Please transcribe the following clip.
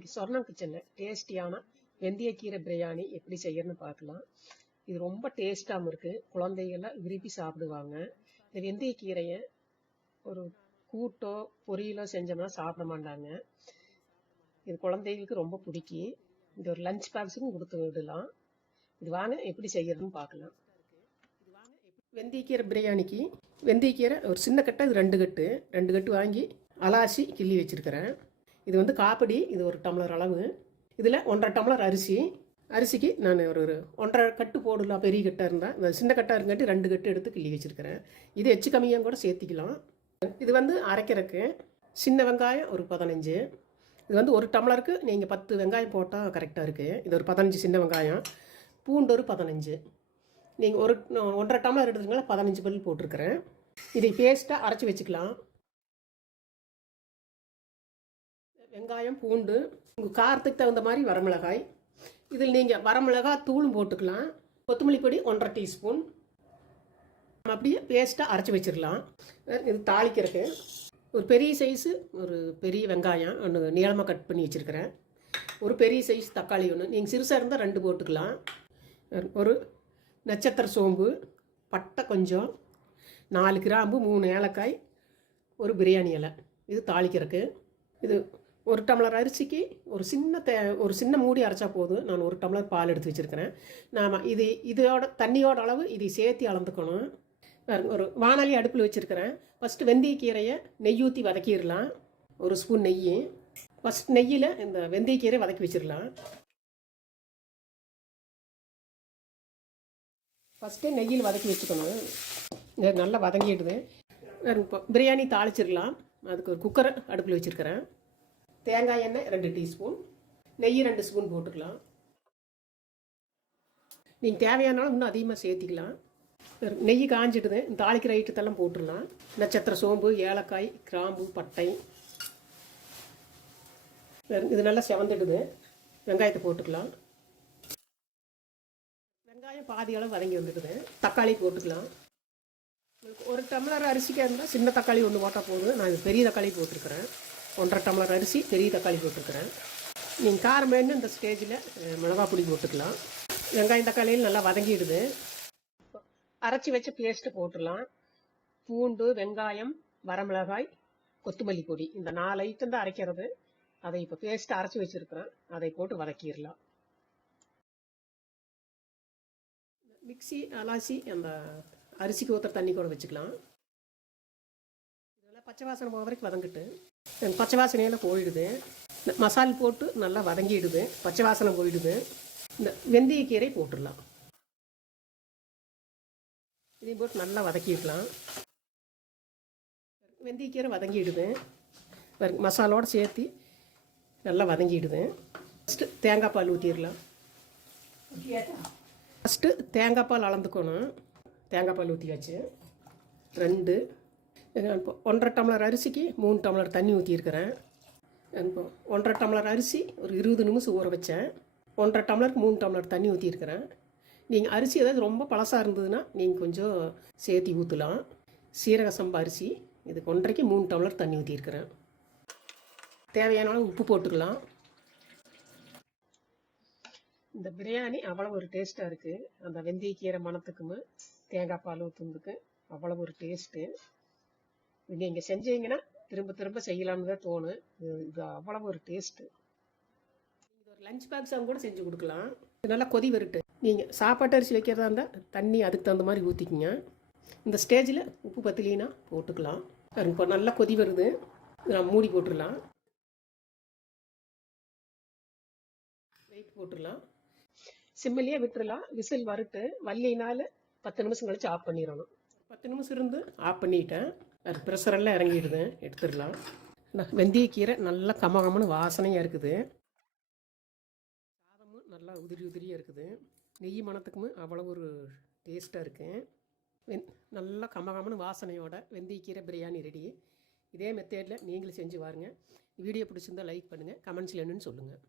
இன்னைக்கு சொர்ணம் கிச்சனில் டேஸ்டியான வெந்தயக்கீரை பிரியாணி எப்படி செய்யணும்னு பார்க்கலாம். இது ரொம்ப டேஸ்டாகவும் இருக்குது, குழந்தைகள்லாம் விரும்பி சாப்பிடுவாங்க. இந்த வெந்தயக்கீரையை ஒரு கூட்டோ பொரியலோ செஞ்சோம்னா சாப்பிட மாட்டாங்க. இது குழந்தைகளுக்கு ரொம்ப பிடிக்கும். இது ஒரு லஞ்ச் பாக்ஸுக்கும் கொடுத்து விடலாம். இது வாங்க எப்படி செய்யறதுன்னு பார்க்கலாம். வெந்தயக்கீரை பிரியாணிக்கு வெந்தயக்கீரை ஒரு சின்ன கட்டை, இது ரெண்டு கட்டு வாங்கி அலாசி கிள்ளி வச்சுருக்கிறேன். இது வந்து காப்படி, இது ஒரு டம்ளர் அளவு. இதில் 1.5 டம்ளர் அரிசிக்கு நான் ஒரு 1.5 கட்டு போடலாம். பெரிய கட்டாக இருந்தால், இந்த சின்ன கட்டாக இருங்காட்டி 2 கட்டு எடுத்து கிள்ளி வச்சுருக்கிறேன். இது எச்சு கம்மியாக கூட சேர்த்திக்கலாம். இது வந்து அரைக்கிறதுக்கு சின்ன வெங்காயம் ஒரு 15. இது வந்து ஒரு டம்ளருக்கு நீங்கள் 10 வெங்காயம் போட்டால் கரெக்டாக இருக்குது. இது ஒரு 15 சின்ன வெங்காயம். பூண்டு ஒரு 15. நீங்கள் ஒரு 1.5 டம்ளர் எடுத்துங்களா, 15 பல் போட்டிருக்கிறேன். இதை பேஸ்ட்டாக அரைச்சி வச்சுக்கலாம். வெங்காயம், பூண்டு, உங்கள் காரத்துக்கு தகுந்த மாதிரி வரமிளகாய். இதில் நீங்கள் வரமிளகாய் தூளும் போட்டுக்கலாம். கொத்தமல்லி பொடி 1.5 டீஸ்பூன். அப்படியே பேஸ்ட்டாக அரைச்சி வச்சிடலாம். இது தாளிக்கிறதுக்கு ஒரு பெரிய சைஸு ஒரு பெரிய வெங்காயம் ஒன்று நீளமாக கட் பண்ணி வச்சுருக்கிறேன். ஒரு பெரிய சைஸ் தக்காளி ஒன்று, நீங்கள் சிறுசாக இருந்தால் 2 போட்டுக்கலாம். ஒரு நட்சத்திர சோம்பு, பட்டை கொஞ்சம், 4 கிராம்பு, 3 ஏலக்காய், ஒரு பிரியாணி இலை. இது தாளிக்கிறதுக்கு. இது ஒரு டம்ளர் அரிசிக்கு ஒரு சின்ன மூடி அரைச்சா போதும். நான் 1 டம்ளர் பால் எடுத்து வச்சுருக்கிறேன். நாம் இதோட தண்ணியோட அளவு இதை சேர்த்து அளந்துக்கணும். ஒரு வானொலி அடுப்பில் வச்சுருக்கிறேன். ஃபஸ்ட்டு வெந்தயக்கீரையை நெய் ஊற்றி வதக்கிடலாம். ஒரு ஸ்பூன் நெய். ஃபஸ்ட் நெய்யில் இந்த வெந்தயக்கீரை வதக்கி வச்சிடலாம். ஃபஸ்ட்டு நெய்யில் வதக்கி வச்சுக்கணும். நல்லா வதங்கிடுது. பிரியாணி தாளிச்சிடலாம். அதுக்கு ஒரு குக்கரை அடுப்பில் வச்சுருக்கிறேன். தேங்காய் எண்ணெய் 2 டீஸ்பூன், நெய் 2 ஸ்பூன் போட்டுக்கலாம். நீங்கள் தேவையானாலும் இன்னும் அதிகமாக சேர்த்திக்கலாம். நெய் காஞ்சிடுது. தாளிக்கிற ஐட்டத்தெல்லாம் போட்டுடலாம். நட்சத்திர சோம்பு, ஏலக்காய், கிராம்பு, பட்டை. இது நல்லா செவந்துடுது. வெங்காயத்தை போட்டுக்கலாம். வெங்காயம் பாதி அளவு வதங்கி வந்துடுது. தக்காளி போட்டுக்கலாம். ஒரு டம்ளர் அரிசிக்காக இருந்தால் சின்ன தக்காளி 1 போட்டால் போதும். நான் இது பெரிய தக்காளி போட்டிருக்கிறேன். 1.5 டம்ளர் அரிசி, பெரிய தக்காளி போட்டுருக்கிறேன். நீங்கள் காரம் வேணும் இந்த ஸ்டேஜில் மிளகா பொடி போட்டுக்கலாம். வெங்காயம் தக்காளியில் நல்லா வதங்கிடுது. அரைச்சி வச்ச பேஸ்ட்டு போட்டுடலாம். பூண்டு, வெங்காயம், வரமிளகாய், கொத்தமல்லி பொடி, இந்த 4 ஐட்டம் தான் அரைக்கிறது. அதை இப்போ பேஸ்ட்டு அரைச்சி வச்சுருக்கிறேன். அதை போட்டு வதக்கிடலாம். மிக்ஸி அலாசி அந்த அரிசிக்கு ஊற்றுற தண்ணி கூட வச்சுக்கலாம். இதெல்லாம் பச்சை வாசனை போக வரைக்கும் வதங்கிட்டு பச்சை வாசனையெல்லாம் போயிடுது. மசால் போட்டு நல்லா வதங்கிடுது. பச்சை வாசனை போயிடுது. இந்த வெந்தயக்கீரை போட்டுடலாம். இதையும் போட்டு நல்லா வதக்கிடலாம். வெந்தயக்கீரை வதங்கிடுது. மசாலோடு சேர்த்து நல்லா வதங்கிடுது. ஃபஸ்ட்டு தேங்காய் பால் ஊற்றிடலாம். ஃபஸ்ட்டு தேங்காய் பால் அளந்துக்கணும். தேங்காய் பால் ஊற்றியாச்சு. 2 1.5 டம்ளர் அரிசிக்கு 3 டம்ளர் தண்ணி ஊற்றிருக்கிறேன். இப்போ 1.5 டம்ளர் அரிசி ஒரு 20 நிமிஷம் ஊற வச்சேன். 1.5 டம்ளருக்கு 3 டம்ளர் தண்ணி ஊற்றிருக்கிறேன். நீங்கள் அரிசி ஏதாவது ரொம்ப பழசாக இருந்ததுன்னா நீங்கள் கொஞ்சம் சேர்த்தி ஊற்றலாம். சீரக சம்பா அரிசி இதுக்கு 1.5க்கு 3 டம்ளர் தண்ணி ஊற்றிருக்கிறேன். தேவையான உப்பு போட்டுக்கலாம். இந்த பிரியாணி அவ்வளோ ஒரு டேஸ்ட்டாக இருக்குது. அந்த வெந்தயக்கீரை மணத்துக்குமே தேங்காய் பால் ஊற்றுறதுக்கு அவ்வளோ ஒரு டேஸ்ட்டு. நீங்கள் செஞ்சீங்கன்னா திரும்ப திரும்ப செய்யலாம்னு தான் தோணும். இது அவ்வளோ ஒரு டேஸ்ட்டு. இது ஒரு லஞ்ச் பாக்ஸாக கூட செஞ்சு கொடுக்கலாம். இது நல்லா கொதி வருட்டு. நீங்கள் சாப்பாட்டு அரிசி வைக்கிறதா இருந்தால் தண்ணி அதுக்கு தகுந்த மாதிரி ஊற்றிக்கிங்க. இந்த ஸ்டேஜில் உப்பு பத்தலினா போட்டுக்கலாம். இப்போ நல்லா கொதி வருது. நான் மூடி போட்டுடலாம். வெயிட் போட்டுடலாம். சிம்மிலேயே விட்டுடலாம். விசில் வறுட்டு வல்லினால் 10 நிமிஷம் கழிச்சு ஆஃப் பண்ணிடணும். 10 நிமிஷம் இருந்து ஆஃப் பண்ணிட்டேன். அது ப்ரெஷரெல்லாம் இறங்கிடுது. எடுத்துடலாம். வெந்தயக்கீரை நல்லா கமகமன்னு வாசனையாக இருக்குது. சாதமும் நல்லா உதிரியாக இருக்குது. நெய் மணத்துக்குமே அவ்வளோ ஒரு டேஸ்ட்டாக இருக்குது. நல்லா கமகமன்னு வாசனையோட வெந்தயக்கீரை பிரியாணி ரெடி. இதே மெத்தேடில் நீங்களும் செஞ்சு பாருங்கள். வீடியோ பிடிச்சிருந்தால் லைக் பண்ணுங்கள், கமெண்ட்ஸில் என்னன்னு சொல்லுங்கள்.